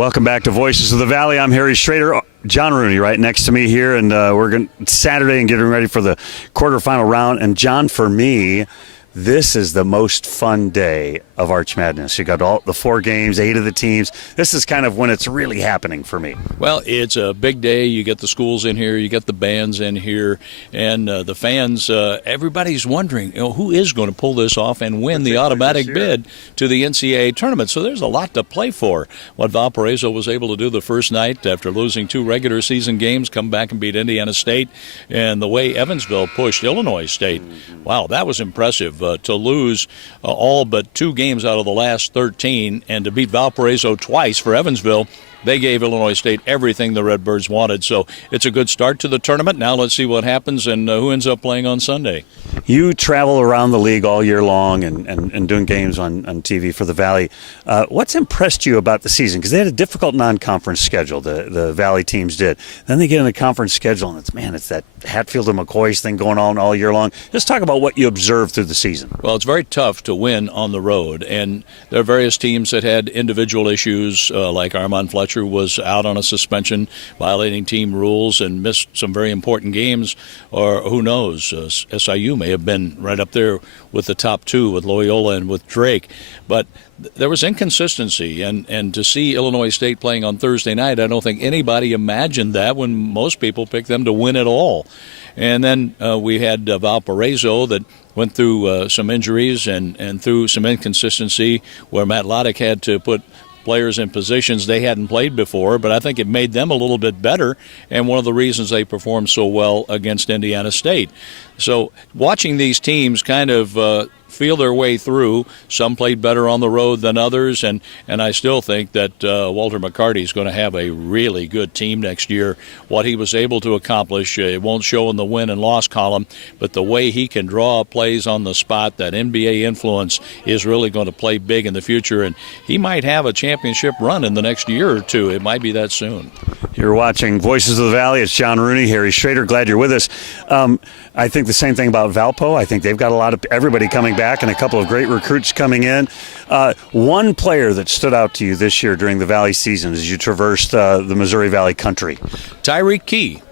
Welcome back to Voices of the Valley. I'm Harry Schroeder. John Rooney right next to me here, and we're going Saturday and getting ready for the quarterfinal round. And John, for me, this is the most fun day of Arch Madness. You got all the 4 games, 8 of the teams. This is kind of when it's really happening for me. Well, it's a big day. You get the schools in here, you get the bands in here, and the fans. Everybody's wondering, who is going to pull this off and win the automatic bid to the NCAA tournament. So there's a lot to play for. What Valparaiso was able to do the first night after losing 2 regular season games, come back and beat Indiana State, and the way Evansville pushed Illinois State. Wow, that was impressive. To lose all but 2 games out of the last 13 and to beat Valparaiso twice for Evansville, they gave Illinois State everything the Redbirds wanted. So it's a good start to the tournament. Now let's see what happens and who ends up playing on Sunday. You travel around the league all year long and doing games on TV for the Valley. What's impressed you about the season? Because they had a difficult non-conference schedule, the Valley teams did. Then they get in a conference schedule, and it's that Hatfield and McCoy's thing going on all year long. Just talk about what you observed through the season. Well, it's very tough to win on the road, and there are various teams that had individual issues, like Armand Fletcher was out on a suspension, violating team rules, and missed some very important games, or who knows, SIU may have been right up there with the top 2 with Loyola and with Drake. But there was inconsistency, and to see Illinois State playing on Thursday night, I don't think anybody imagined that when most people picked them to win it all. And then we had Valparaiso that went through some injuries and through some inconsistency where Matt Loddick had to put players in positions they hadn't played before, but I think it made them a little bit better, and one of the reasons they performed so well against Indiana State. So watching these teams kind of feel their way through, some played better on the road than others, and I still think that Walter McCarty is going to have a really good team next year. What he was able to accomplish, it won't show in the win and loss column, but the way he can draw plays on the spot, that NBA influence is really going to play big in the future, and he might have a championship run in the next year or 2. It might be that soon. You're watching Voices of the Valley. It's John Rooney, Harry Schroeder. Glad you're with us. I think the same thing about Valpo. I think they've got a lot of everybody coming back and a couple of great recruits coming in. One player that stood out to you this year during the Valley season as you traversed the Missouri Valley country. Tyreek Key.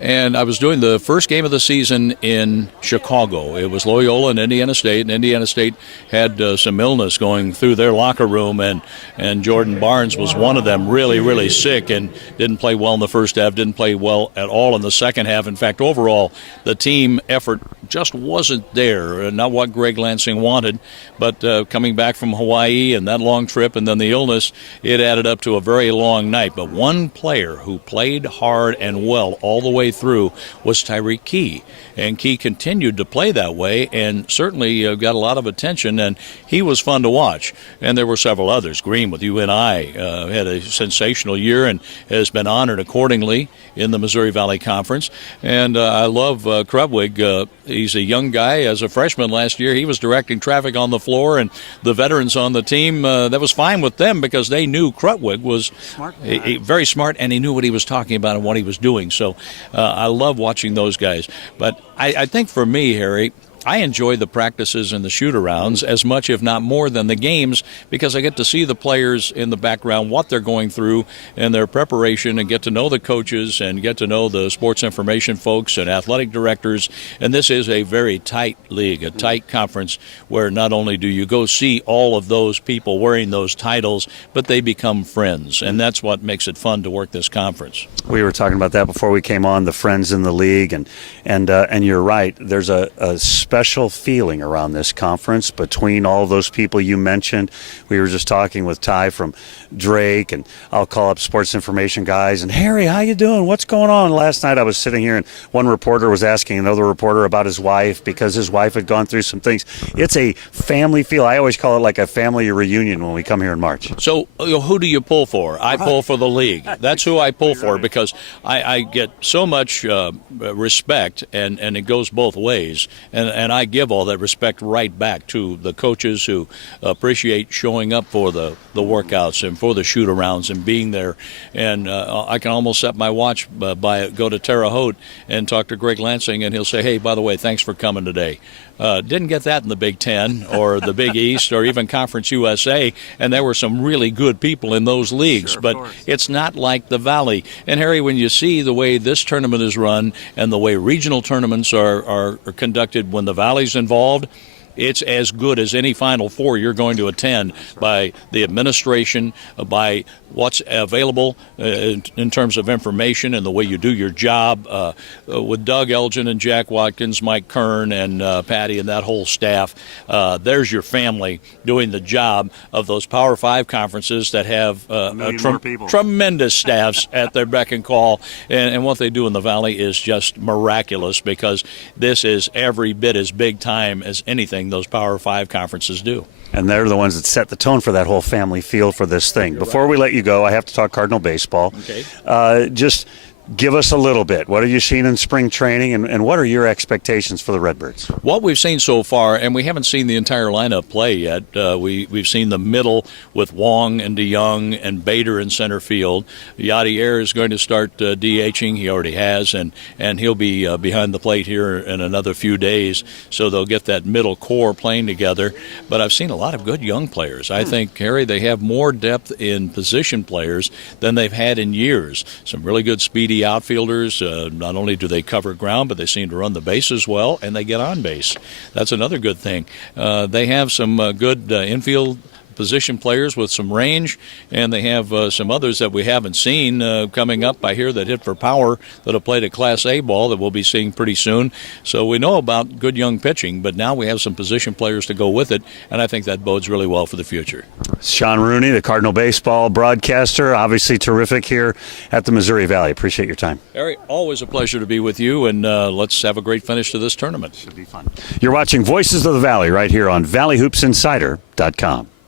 And I was doing the first game of the season in Chicago. It was Loyola and Indiana State had some illness going through their locker room, and Jordan Barnes was one of them, really, really sick, and didn't play well in the first half, didn't play well at all in the second half. In fact, overall, the team effort just wasn't there, not what Greg Lansing wanted, but coming back from Hawaii and that long trip and then the illness, it added up to a very long night. But one player who played hard and well all the way through was Tyreek Key, and Key continued to play that way and certainly got a lot of attention, and he was fun to watch. And there were several others. Green with UNI had a sensational year and has been honored accordingly in the Missouri Valley Conference. And I love Krubwig. He's a young guy. As a freshman last year, he was directing traffic on the floor, and the veterans on the team, that was fine with them because they knew Krubwig was very smart, and he knew what he was talking about and what he was doing. So I love watching those guys. But I think for me, Harry, I enjoy the practices and the shoot-arounds as much, if not more, than the games because I get to see the players in the background, what they're going through and their preparation, and get to know the coaches and get to know the sports information folks and athletic directors. And this is a very tight league, a tight conference where not only do you go see all of those people wearing those titles, but they become friends. And that's what makes it fun to work this conference. We were talking about that before we came on, the friends in the league, and you're right. There's a special feeling around this conference between all those people you mentioned. We were just talking with Ty from Drake, and I'll call up sports information guys, and Harry, how you doing? What's going on? Last night I was sitting here, and one reporter was asking another reporter about his wife because his wife had gone through some things. It's a family feel. I always call it like a family reunion when we come here in March. So who do you pull for? I pull for the league. That's who I pull for because I get so much respect, and it goes both ways, and I give all that respect right back to the coaches who appreciate showing up for the workouts and for the shoot-arounds and being there. And I can almost set my watch go to Terre Haute and talk to Greg Lansing, and he'll say, hey, by the way, thanks for coming today. Didn't get that in the Big Ten or the Big East or even Conference USA, and there were some really good people in those leagues. But it's not like the Valley. And Harry, when you see the way this tournament is run and the way regional tournaments are conducted when the Valley's involved, it's as good as any Final Four you're going to attend by the administration, by what's available in terms of information and the way you do your job. With Doug Elgin and Jack Watkins, Mike Kern, and Patty and that whole staff, there's your family doing the job of those Power 5 conferences that have tremendous staffs at their beck and call. And what they do in the Valley is just miraculous, because this is every bit as big time as anything those Power 5 conferences do. And they're the ones that set the tone for that whole family feel for this thing. Before we let you go, I have to talk Cardinal baseball. Okay. Just give us a little bit. What have you seen in spring training, and what are your expectations for the Redbirds? What we've seen so far, and we haven't seen the entire lineup play yet. We've seen the middle with Wong and DeYoung and Bader in center field. Yadier is going to start DHing. He already has, and he'll be behind the plate here in another few days. So they'll get that middle core playing together. But I've seen a lot of good young players. I think, Harry, they have more depth in position players than they've had in years. Some really good speedy outfielders. Not only do they cover ground, but they seem to run the bases well, and they get on base. That's another good thing. They have some good infield position players with some range, and they have some others that we haven't seen coming up. I hear that hit for power that have played a Class A ball that we'll be seeing pretty soon. So we know about good young pitching, but now we have some position players to go with it, and I think that bodes really well for the future. John Rooney, the Cardinal baseball broadcaster, obviously terrific here at the Missouri Valley. Appreciate your time. Harry, always a pleasure to be with you, and let's have a great finish to this tournament. Should be fun. You're watching Voices of the Valley right here on ValleyHoopsInsider.com.